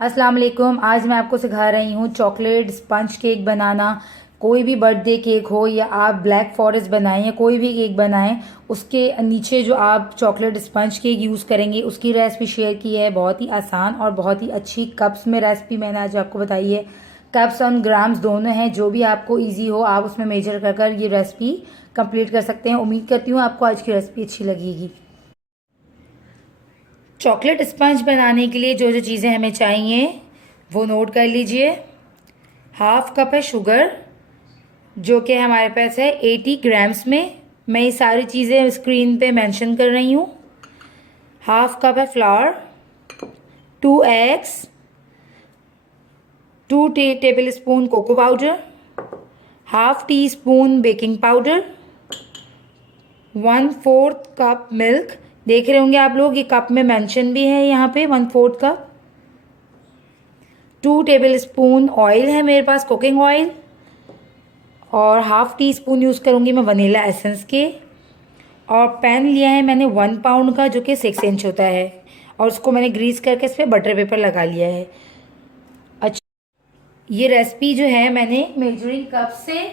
अस्सलाम वालेकुम। आज मैं आपको सिखा रही हूँ चॉकलेट स्पंज केक बनाना। कोई भी बर्थडे केक हो या आप ब्लैक फॉरेस्ट बनाएं या कोई भी केक बनाएं, उसके नीचे जो आप चॉकलेट स्पंज केक यूज़ करेंगे उसकी रेसिपी शेयर की है। बहुत ही आसान और बहुत ही अच्छी कप्स में रेसिपी मैंने आज आपको बताई है। कप्स और ग्राम्स दोनों हैं, जो भी आपको ईजी हो आप उसमें मेजर कर कर ये रेसिपी कंप्लीट कर सकते हैं। उम्मीद करती हूँ आपको आज की रेसिपी अच्छी लगेगी। चॉकलेट स्पंज बनाने के लिए जो जो चीज़ें हमें चाहिए वो नोट कर लीजिए। हाफ कप है शुगर, जो कि हमारे पास है 80 ग्राम्स में। मैं ये सारी चीज़ें स्क्रीन पे मेंशन कर रही हूँ। हाफ कप है flour, 2 eggs, 2 tablespoon cocoa powder, half teaspoon baking powder, 1/4 cup milk. देख रहे होंगे आप लोग, ये कप में मेंशन भी है यहाँ पे 1/4 कप। 2 टेबल स्पून ऑयल है मेरे पास, कुकिंग ऑयल, और हाफ टी स्पून यूज़ करूँगी मैं वनीला एसेंस के। और पैन लिया है मैंने 1 पाउंड का, जो कि 6 इंच होता है, और उसको मैंने ग्रीस करके इस पर बटर पेपर लगा लिया है। अच्छा, ये रेसिपी जो है मैंने मेजरिंग कप से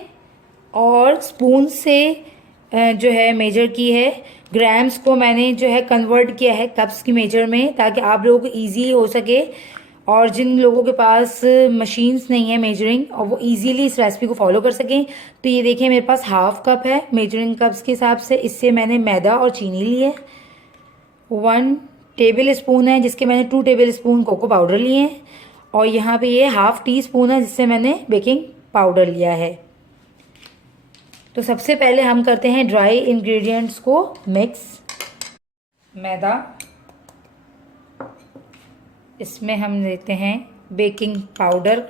और स्पून से जो है मेजर की है। ग्राम्स को मैंने जो है कन्वर्ट किया है कप्स की मेजर में, ताकि आप लोगों को ईजी हो सके। और जिन लोगों के पास मशीन्स नहीं है मेजरिंग, और वो इजीली इस रेसिपी को फॉलो कर सकें, तो ये देखिए मेरे पास हाफ कप है मेजरिंग कप्स के हिसाब से। इससे मैंने मैदा और चीनी ली है। 1 टेबल स्पून है, जिसके मैंने 2 टेबल स्पून कोको पाउडर लिए हैं। और यहाँ पे ये हाफ टी स्पून है, जिससे मैंने बेकिंग पाउडर लिया है। तो सबसे पहले हम करते हैं ड्राई इंग्रेडिएंट्स को मिक्स। मैदा, इसमें हम लेते हैं बेकिंग पाउडर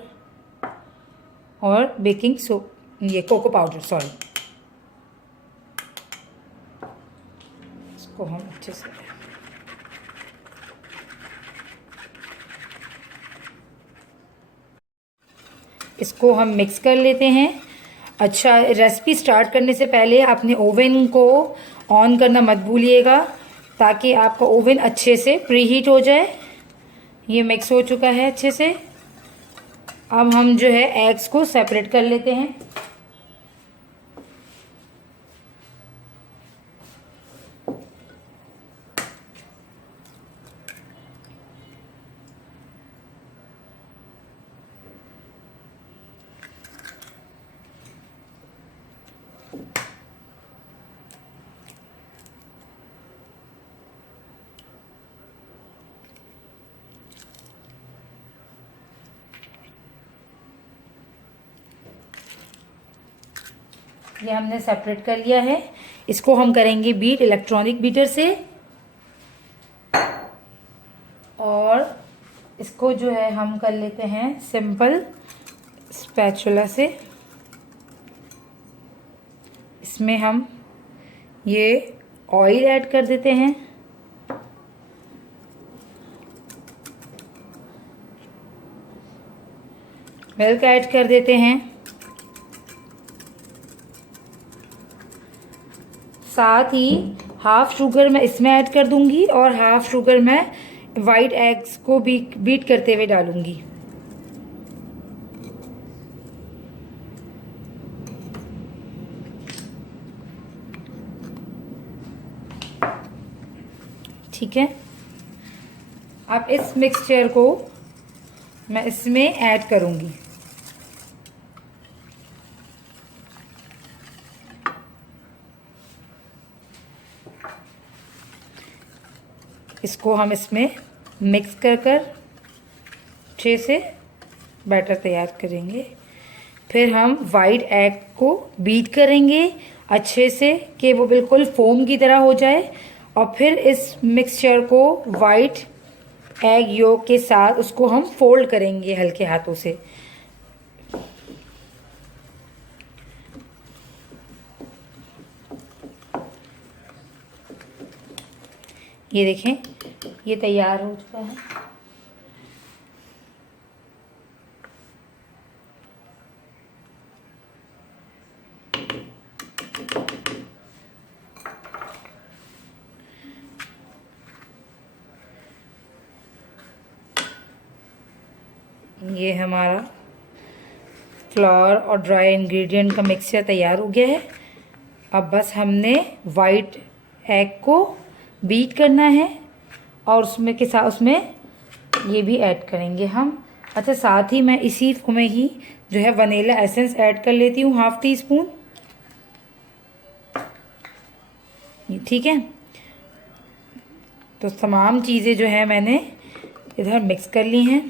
और ये कोको पाउडर, सॉरी। इसको हम अच्छे से मिक्स कर लेते हैं। अच्छा, रेसिपी स्टार्ट करने से पहले आपने ओवन को ऑन करना मत भूलिएगा, ताकि आपका ओवन अच्छे से प्रीहीट हो जाए। ये मिक्स हो चुका है अच्छे से। अब हम जो है एग्स को सेपरेट कर लेते हैं। ये हमने सेपरेट कर लिया है। इसको हम करेंगे बीट इलेक्ट्रॉनिक बीटर से, और इसको जो है हम कर लेते हैं सिंपल स्पैचुला से। इसमें हम ये ऑयल ऐड कर देते हैं। मिल्क ऐड कर देते हैं। साथ ही हाफ शुगर मैं इसमें ऐड कर दूंगी, और हाफ शुगर मैं वाइट एग्स को भी बीट करते हुए डालूंगी। ठीक है, अब इस मिक्सचर को मैं इसमें ऐड करूंगी। इसको हम इसमें मिक्स कर कर अच्छे से बैटर तैयार करेंगे। फिर हम वाइट एग को बीट करेंगे अच्छे से, कि वो बिल्कुल फोम की तरह हो जाए। और फिर इस मिक्सचर को वाइट एग योक के साथ उसको हम फोल्ड करेंगे हल्के हाथों से। ये देखें, ये तैयार हो चुका है। ये हमारा फ्लावर और ड्राई इंग्रेडिएंट का मिक्सचर तैयार हो गया है। अब बस हमने वाइट एग को बीट करना है और उसमें के साथ उसमें ये भी ऐड करेंगे हम। अच्छा, साथ ही मैं इसी में ही जो है वनीला एसेंस ऐड कर लेती हूँ, 1/2 टीस्पून। ठीक है, तो तमाम चीज़ें जो है मैंने इधर मिक्स कर ली हैं।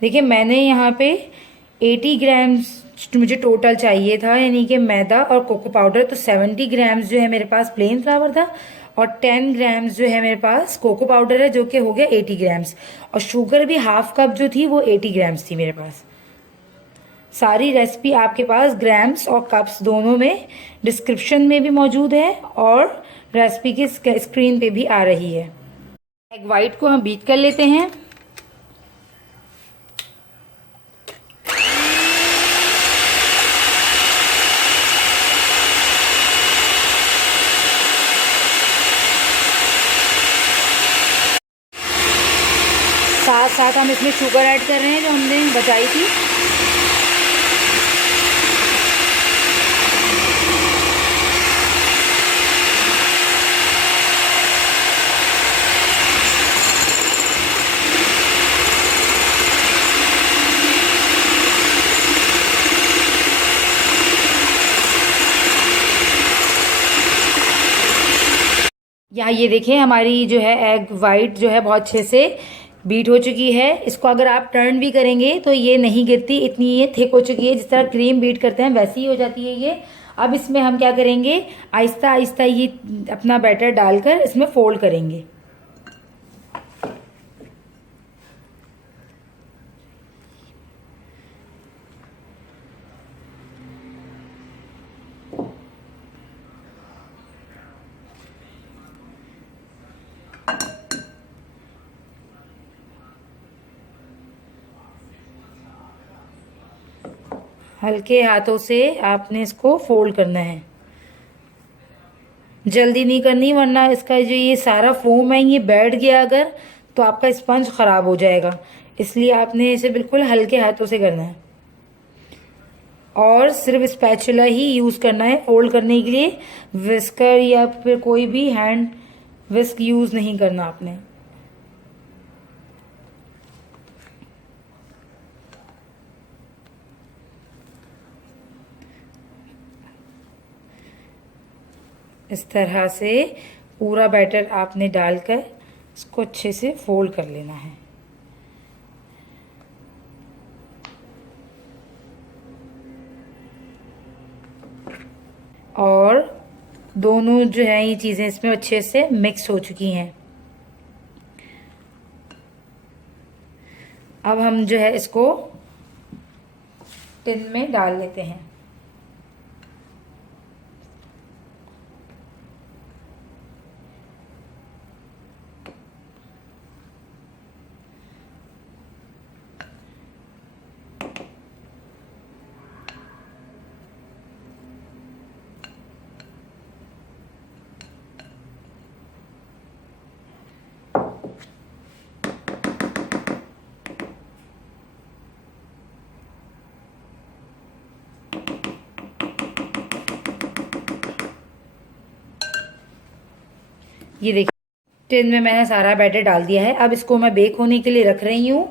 देखिए, मैंने यहाँ पे 80 ग्राम्स मुझे टोटल चाहिए था, यानी कि मैदा और कोको पाउडर। तो 70 ग्राम्स जो है मेरे पास प्लेन फ्लावर था और 10 ग्राम्स जो है मेरे पास कोको पाउडर है, जो कि हो गया 80 ग्राम्स। और शुगर भी 1/2 कप जो थी वो 80 ग्राम्स थी मेरे पास। सारी रेसिपी आपके पास ग्राम्स और कप्स दोनों में डिस्क्रिप्शन में भी मौजूद है और रेसिपी की स्क्रीन पे भी आ रही है। एग वाइट को हम बीट कर लेते हैं। साथ साथ हम इसमें शुगर ऐड कर रहे हैं जो हमने बचाई थी। यहाँ ये देखिए, हमारी जो है एग वाइट जो है बहुत अच्छे से बीट हो चुकी है। इसको अगर आप टर्न भी करेंगे तो ये नहीं गिरती, इतनी ये थिक हो चुकी है। जिस तरह क्रीम बीट करते हैं वैसी ही हो जाती है ये। अब इसमें हम क्या करेंगे, आहिस्ता आहिस्ता ये अपना बैटर डालकर इसमें फोल्ड करेंगे। हल्के हाथों से आपने इसको फोल्ड करना है, जल्दी नहीं करनी, वरना इसका जो ये सारा फोम है ये बैठ गया अगर, तो आपका स्पंज ख़राब हो जाएगा। इसलिए आपने इसे बिल्कुल हल्के हाथों से करना है और सिर्फ स्पैचुला ही यूज़ करना है फोल्ड करने के लिए। विस्कर या फिर कोई भी हैंड विस्क यूज़ नहीं करना आपने। इस तरह से पूरा बैटर आपने डालकर इसको अच्छे से फोल्ड कर लेना है। और दोनों जो है ये चीज़ें इसमें अच्छे से मिक्स हो चुकी हैं। अब हम जो है इसको टिन में डाल लेते हैं। ये देखिए, टिन में मैंने सारा बैटर डाल दिया है। अब इसको मैं बेक होने के लिए रख रही हूँ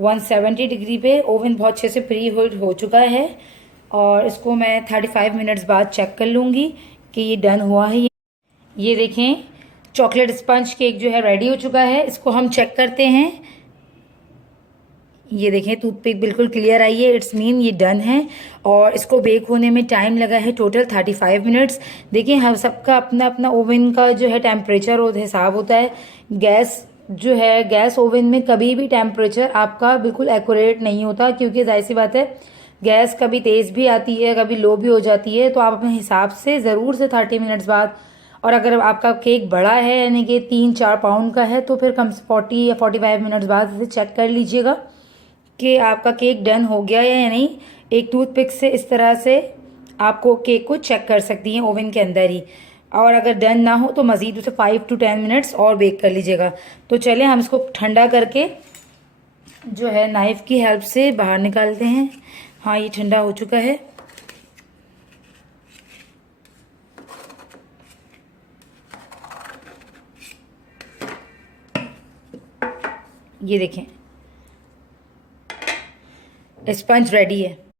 170 डिग्री पे। ओवन बहुत अच्छे से प्री हो चुका है और इसको मैं 35 मिनट्स बाद चेक कर लूँगी कि ये डन हुआ है। ये देखें, चॉकलेट स्पंज केक जो है रेडी हो चुका है। इसको हम चेक करते हैं। ये देखें, टूथपिक बिल्कुल क्लियर आई है, इट्स मीन ये डन है। और इसको बेक होने में टाइम लगा है टोटल 35 मिनट्स। देखिए, हम सबका अपना अपना ओवन का जो है टेम्परेचर और हिसाब होता है। गैस जो है, गैस ओवन में कभी भी टेम्परेचर आपका बिल्कुल एक्यूरेट नहीं होता, क्योंकि जाहिर सी बात है गैस कभी तेज़ भी आती है, कभी लो भी हो जाती है। तो आप अपने हिसाब से ज़रूर से 30 मिनट्स बाद, और अगर आपका केक बड़ा है यानी कि 3-4 पाउंड का है, तो फिर कम से 40 या 45 मिनट्स बाद इसे चेक कर लीजिएगा कि आपका केक डन हो गया या नहीं। एक टूथपिक से इस तरह से आपको केक को चेक कर सकती हैं ओवन के अंदर ही। और अगर डन ना हो तो मज़ीद उसे 5 to 10 मिनट्स और बेक कर लीजिएगा। तो चलें हम इसको ठंडा करके जो है नाइफ की हेल्प से बाहर निकालते हैं। हाँ, ये ठंडा हो चुका है। ये देखें, स्पंज रेडी है।